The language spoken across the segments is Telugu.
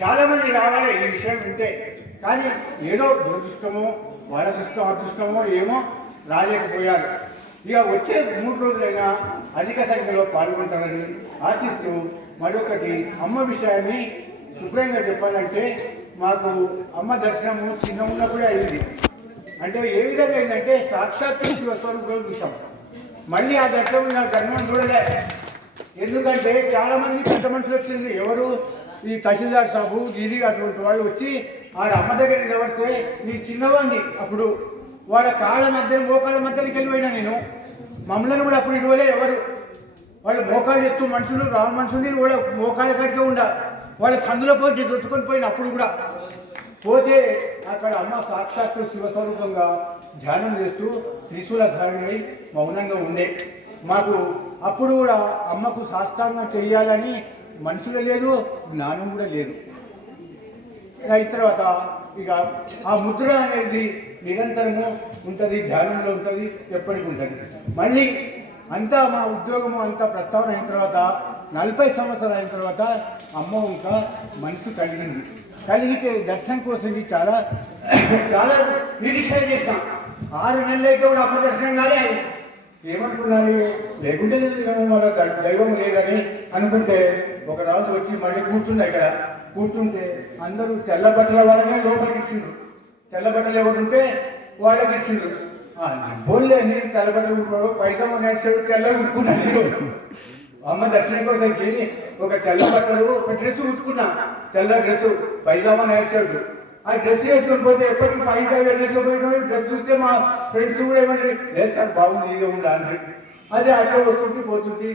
చాలామంది రావాలి ఈ విషయం వింటే, కానీ ఏదో దురదృష్టమో వాళ్ళ అదృష్టమో ఏమో రాలేకపోయారు. ఇక వచ్చే 3 రోజులైనా అధిక సంఖ్యలో పాల్గొంటారని ఆశిస్తూ మరొకటి అమ్మ విషయాన్ని శుభ్రంగా చెప్పాలంటే, మాకు అమ్మ దర్శనము చిన్న ఉన్నప్పుడే అయింది. అంటే ఏ విధంగా అయిందంటే సాక్షాత్తు శివస్వరూపంలో చూసాం. మళ్ళీ ఆ దర్శనం నా జన్మం చూడలే. ఎందుకంటే చాలామంది పెద్ద మనుషులు వచ్చింది, ఎవరు ఈ తహసీల్దార్ సాబు గిరి అటువంటి వాళ్ళు వచ్చి ఆడ అమ్మ దగ్గర నిలబడితే నీ చిన్నవాడిని అప్పుడు వాళ్ళ కాళ్ళ మధ్య మోకాళ్ళ మధ్యలోకి వెళ్ళిపోయినా నేను. మమ్మల్ని కూడా అప్పుడు ఇటువలే ఎవరు వాళ్ళు మోకాలు ఎత్తు మనుషులు రామ మనుషుల్ని కూడా మోకాళ్ళ కాడికే ఉండ వాళ్ళ సందులో పోయి దొచ్చుకొని పోయిన అప్పుడు కూడా పోతే అక్కడ అమ్మ సాక్షాత్తు శివస్వరూపంగా ధ్యానం చేస్తూ త్రిశూల ధారణై మౌనంగా ఉండే. మాకు అప్పుడు కూడా అమ్మకు సాష్టాంగం చెయ్యాలని మనసులో లేదు, జ్ఞానం కూడా లేదు. అయిన తర్వాత ఇక ఆ ముద్ర అనేది నిరంతరము ఉంటుంది, ధ్యానంలో ఉంటుంది, ఎప్పటికీ ఉంటుంది. మళ్ళీ అంతా మా ఉద్యోగము అంతా ప్రస్తావన అయిన తర్వాత 40 సంవత్సరాలు అయిన తర్వాత అమ్మ ఇంకా మనసు కలిగితే దర్శనం కోసం చాలా చాలా నిరీక్షణ చేస్తాం. 6 నెలలు అయితే కూడా అమ్మ దర్శనం కాలే. ఏమనుకున్నాను, లేకుంటే మన దైవం లేదని అనుకుంటే ఒక రోజు వచ్చి మళ్ళీ కూర్చున్నా. ఇక్కడ కూర్చుంటే అందరూ తెల్ల బట్టల వాళ్ళనే లోపలికి ఇచ్చిండ్రు. తెల్ల బట్టలు ఎవరుంటే వాళ్ళకి ఇచ్చిండ్రు. బోన్లే నేను తెల్ల బట్టలు ఉట్టుకున్నాడు, పైజామా నడిచాడు, తెల్లగా ఉట్టుకున్నాను. అమ్మ దర్శనం కోసంకి ఒక తెల్ల బట్టలు ఒక డ్రెస్ ఉట్టుకున్నా, తెల్ల డ్రెస్ పైజామా నడిచాడు. ఆ డ్రెస్ వేసుకొని పోతే ఎప్పటికీ పైగా డ్రెస్ డ్రెస్ చూస్తే మా ఫ్రెండ్స్ కూడా ఏమంటారు, లేదు సార్ బాగుంది ఇక ఉండాలి. అదే అక్కడ వస్తుంటే పోతుంటే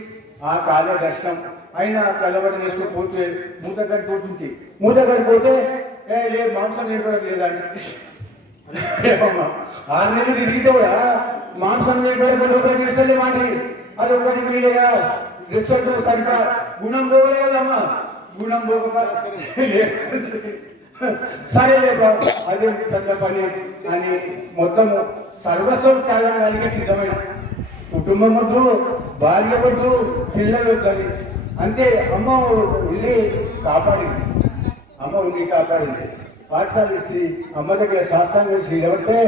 ఆ కాలే దర్శనం అయినా తెల్లబడి వేసుకొని పోతే మూతగడ్డి పోతుంది. మూతగడ్డి పోతే లేదు మాంసం వేసుకోవడం లేదండి. 6 నెలలు తిరిగితే కూడా మాంసం వేసుకోవాలి మాట. అది ఒకటి మీరేగా డ్రెస్ సరిగ్గా గుణం పోగలే కదమ్మా, గుణం పోగ సరే అదే పెద్ద పని అని మొత్తం సర్వస్వం త్యాగానికి సిద్ధమైన కుటుంబం వద్దు, భార్య వద్దు, పిల్లలు వద్దని అంతే. అమ్మ ఉండి కాపాడింది, అమ్మ ఉండి కాపాడింది. పాఠశాల ఇచ్చి అమ్మ దగ్గర శాస్త్రాన్ని వేసి నిలబడితే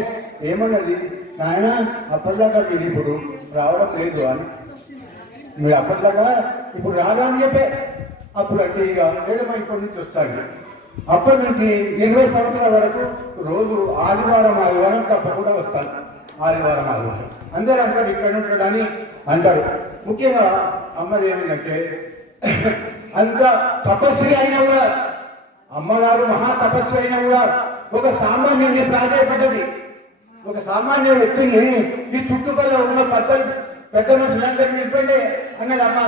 ఏమన్నది, నాయన అప్పటిదాకా మీరు ఇప్పుడు రావడం లేదు అని. మీరు అప్పటిలాగా ఇప్పుడు రాగా అని చెప్పే అప్పుడు అంటే ఇక లేదమ్మా ఇప్పటి నుంచి వస్తాను. అప్పటి నుంచి 20 సంవత్సరాల వరకు రోజు ఆదివారం తప్పకుండా వస్తాను. ఆదివారం అందరూ అంటారు ఇక్కడ ఉంటాడని అంటారు. ముఖ్యంగా అమ్మది ఏమిటంటే అంత తపస్వి అయినా కూడా, అమ్మగారు మహా తపస్వి అయినా కూడా ఒక సామాన్యుడిని ప్రాధాన్యపడ్డది. ఒక సామాన్య వ్యక్తిని ఈ చుట్టుపక్కల ఉన్న పెద్ద మనుషులందరినీ నింపండి అన్నది అమ్మ.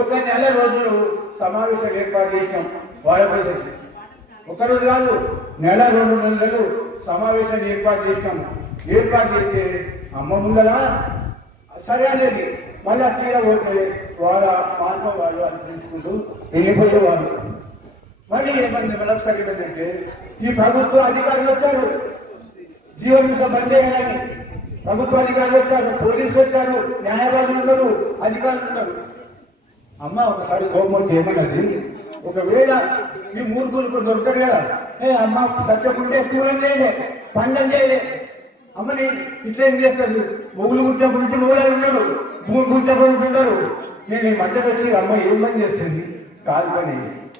ఒక నెల రోజులు సమావేశం ఏర్పాటు చేసినాం వాళ్ళ కోసం. ఒకరోజు కాదు, నెల 2 నెలలు సమావేశాన్ని ఏర్పాటు చేసినాము. ఏర్పాటు చేస్తే అమ్మ ముందర సరే అనేది మళ్ళీ తీరా పోతే వాళ్ళ మార్గం వాళ్ళు అనుసరించుకుంటూ వెళ్ళిపోయే వాళ్ళు. మళ్ళీ ఏమన్నా ఒకసారి ఏమైందంటే ఈ ప్రభుత్వ అధికారులు వచ్చారు, జీవన బంద్ చేయాలని ప్రభుత్వ అధికారులు వచ్చారు, పోలీసులు వచ్చారు, న్యాయవాదులు ఉన్నారు, అధికారులు ఉన్నారు. అమ్మ ఒకసారి గవర్నమెంట్ ఏమన్నది, ఒకవేళ ఈ మూర్ఖులకు దొరకదు కదా, అమ్మ సత్యకుంటే కూరం చేయలే, పండం చేయలే, అమ్మని ఇట్లా ఏం చేస్తుంది, మొగులు గుట్టినప్పటి నుంచి మొగులు ఉన్నారు, భూమి గుట్టినప్పటి నుంచి ఉన్నారు. నేను ఈ మధ్య వచ్చి అమ్మ ఏం పని చేస్తుంది కాదు పని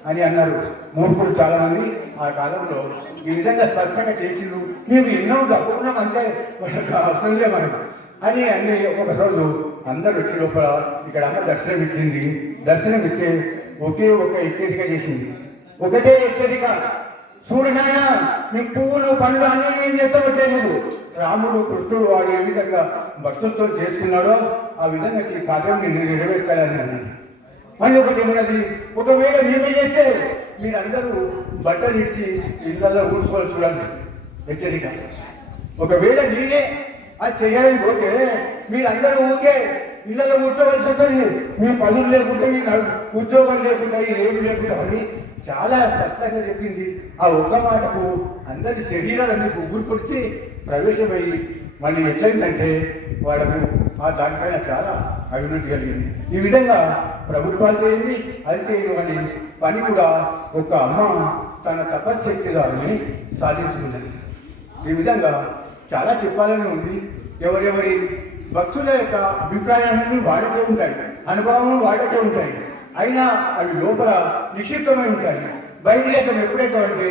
అని అన్నారు మూర్ఖులు చాలా మంది. ఆ కాలంలో ఈ విధంగా స్పష్టంగా చేసిండ్రు. మేము ఎన్నో గొప్పగా మంచిగా అవసరం లే మనకు అని అన్ని. ఒక రోజు అందరు వచ్చి లోపల ఇక్కడ అమ్మ దర్శనం ఇచ్చింది. దర్శనం ఇస్తే ఒకే ఒక హెచ్చరిక చేసింది. ఒకటే హెచ్చరిక, చూడు నాయన నీ పువ్వులు పండ్లు అన్నీ ఏం చేస్తావో చేయలేదు. రాముడు కృష్ణుడు వాడు ఏ విధంగా భక్తులతో చేసుకున్నాడో ఆ విధంగా ఈ కార్యం నెరవేర్చాలని అన్నది. మళ్ళీ ఒకటి ఏమన్నది, ఒకవేళ మేమే చేస్తే మీరందరూ బట్టలు ఇచ్చి ఇళ్ళల్లో ఊడ్చుకోవాలి చూడండి హెచ్చరిక. ఒకవేళ నేనే అది చేయడానికి పోతే మీరందరూ ఊరికే ఇళ్ళలో కూర్చోవలసి వస్తుంది. మీ పనులు లేకుండా, మీ ఉద్యోగం లేకుండా, ఏమి లేకుండా అని చాలా స్పష్టంగా చెప్పింది. ఆ ఒక్క మాటకు అందరి శరీరాలన్నీ గుగ్గురు పొడిచి ప్రవేశమయ్యి మళ్ళీ ఎట్లయిందంటే వాళ్ళకు ఆ దానిపైన చాలా అభివృద్ధి కలిగింది. ఈ విధంగా ప్రభుత్వాలు చేయండి, అది చేయడం అని పని కూడా ఒక అమ్మ తన తపశ్శక్తి ద్వారానే సాధించుకున్నది. ఈ విధంగా చాలా చెప్పాలని ఉంది. ఎవరెవరి భక్తుల యొక్క అభిప్రాయాలన్నీ వాళ్ళకే ఉంటాయి, అనుభవం వాళ్ళకే ఉంటాయి. అయినా అవి లోపల నిక్షిప్తమై ఉంటాయి. బయటికి ఎప్పుడైతే అంటే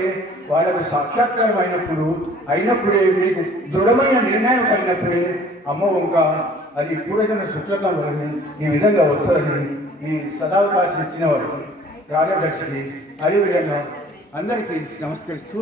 వాళ్ళకు సాక్షాత్కారం అయినప్పుడే మీకు దృఢమైన నిర్ణయం కలిగినప్పుడే అమ్మ వంక అది పూర్వజన శుక్లకం వలని ఈ విధంగా వస్తుందని ఈ సదావకాశం ఇచ్చిన వారికి కార్యదర్శికి అదేవిధంగా అందరికీ నమస్కరిస్తూ